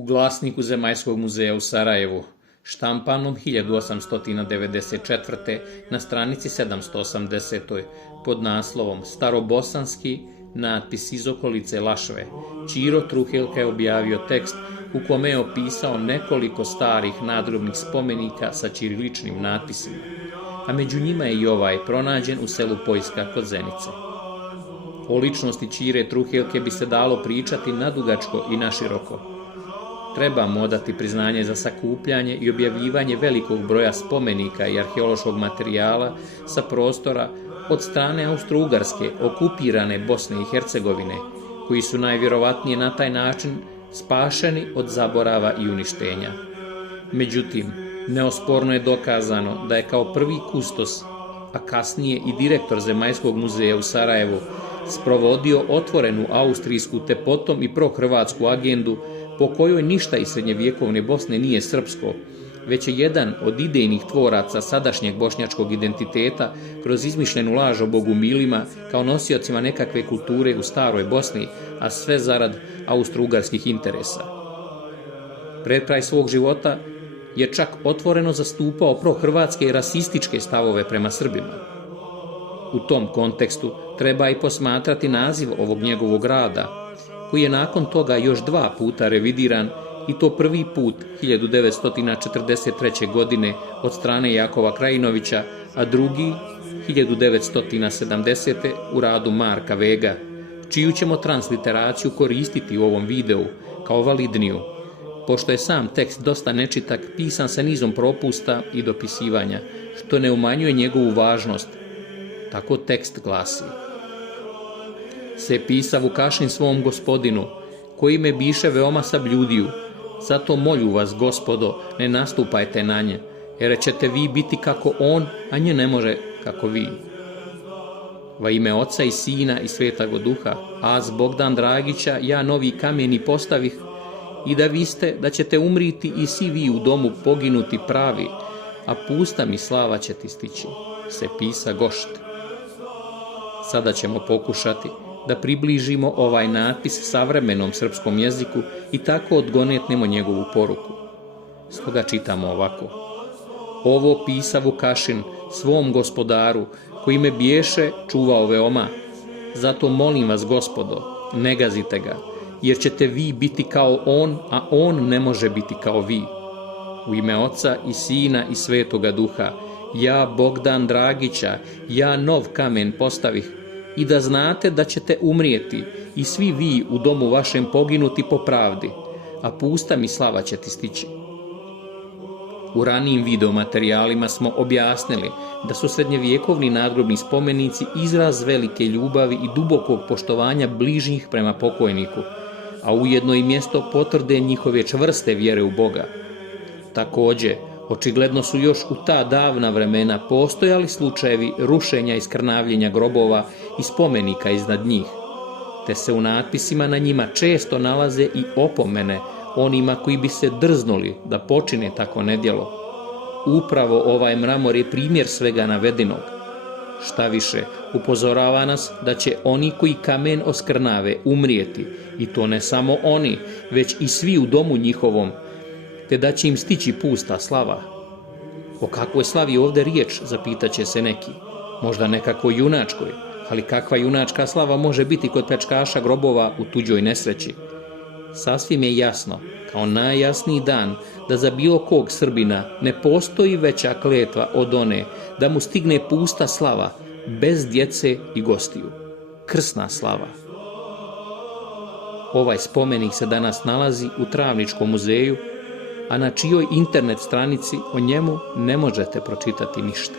u Glasniku Zemaljskog muzeja u Sarajevu, štampanom 1894. na stranici 780. pod naslovom Starobosanski natpis iz okolice Lašve, Ćiro Truhelka je objavio tekst u kome je opisao nekoliko starih nadgrobnih spomenika sa ćiriličnim natpisima, a među njima je i ovaj pronađen u selu Poljska kod Zenice. O ličnosti Ćire Truhelke bi se dalo pričati nadugačko i naširoko. Trebamo odati priznanje za sakupljanje i objavljivanje velikog broja spomenika i arheološkog materijala sa prostora od strane Austro-Ugarske okupirane Bosne i Hercegovine, koji su najvjerovatnije na taj način spašeni od zaborava i uništenja. Međutim, neosporno je dokazano da je kao prvi kustos, a kasnije i direktor Zemaljskog muzeja u Sarajevu, sprovodio otvorenu austrijsku te potom i prohrvatsku agendu po kojoj ništa iz srednjevjekovne Bosne nije srpsko, već je jedan od idejnih tvoraca sadašnjeg bošnjačkog identiteta kroz izmišljenu laž o bogumilima kao nosiocima nekakve kulture u staroj Bosni, a sve zarad austro-ugarskih interesa. Pred kraj svog života je čak otvoreno zastupao prohrvatske i rasističke stavove prema Srbima. U tom kontekstu treba i posmatrati naziv ovog njegovog rada, koji je nakon toga još 2 puta revidiran, i to prvi put 1943. godine od strane Jakova Krajinovića, a drugi 1970. u radu Marka Vega, čiju ćemo transliteraciju koristiti u ovom videu kao validniju, pošto je sam tekst dosta nečitak, pisan sa nizom propusta i dopisivanja, što ne umanjuje njegovu važnost. Tako tekst glasi: Se pisa Vukašin svom gospodinu, koji me biše veoma sabljudiju, zato molju vas, gospodo, ne nastupajte na nje, jer ćete vi biti kako on, a nje ne može kako vi. Va ime Oca i Sina i Svetago Duha, az Bogdan Dragića, ja novi kameni postavih, i da viste da ćete umriti i svi vi u domu poginuti pravi, a pusta mi slava će ti stići. Se pisa Gošt. Sada ćemo pokušati da približimo ovaj natpis savremenom srpskom jeziku i tako odgonetnemo njegovu poruku. Stoga čitamo ovako: Ovo pisa Vukašin svom gospodaru, koji me biješe čuvao veoma. Zato molim vas, gospodo, ne gazite ga, jer ćete vi biti kao on, a on ne može biti kao vi. U ime Oca i Sina i Svetoga Duha, ja Bogdan Dragića, ja nov kamen postavih, i da znate da ćete umrijeti i svi vi u domu vašem poginuti po pravdi, a pusta mi slava će ti stići. U ranijim videomaterijalima smo objasnili da su srednjevjekovni nadgrobni spomenici izraz velike ljubavi i dubokog poštovanja bližnjih prema pokojniku, a ujedno i mjesto potvrde njihove čvrste vjere u Boga. Također, očigledno su još u ta davna vremena postojali slučajevi rušenja i skrnavljenja grobova i spomenika iznad njih, te se u natpisima na njima često nalaze i opomene onima koji bi se drznuli da počine tako nedjelo. Upravo ovaj mramor je primjer svega navedenog. Šta više, upozorava nas da će oni koji kamen oskrnave umrijeti, i to ne samo oni, već i svi u domu njihovom, te da će im stići pusta slava. O kakvoj slavi ovdje riječ, zapitaće se neki. Možda nekako junačkoj, ali kakva junačka slava može biti kod pljačkaša grobova u tuđoj nesreći? Sasvim je jasno, kao najjasniji dan, da za bilo kog Srbina ne postoji veća kletva od one da mu stigne pusta slava, bez djece i gostiju. Krsna slava. Ovaj spomenik se danas nalazi u Travničkom muzeju, a na čijoj internet stranici o njemu ne možete pročitati ništa.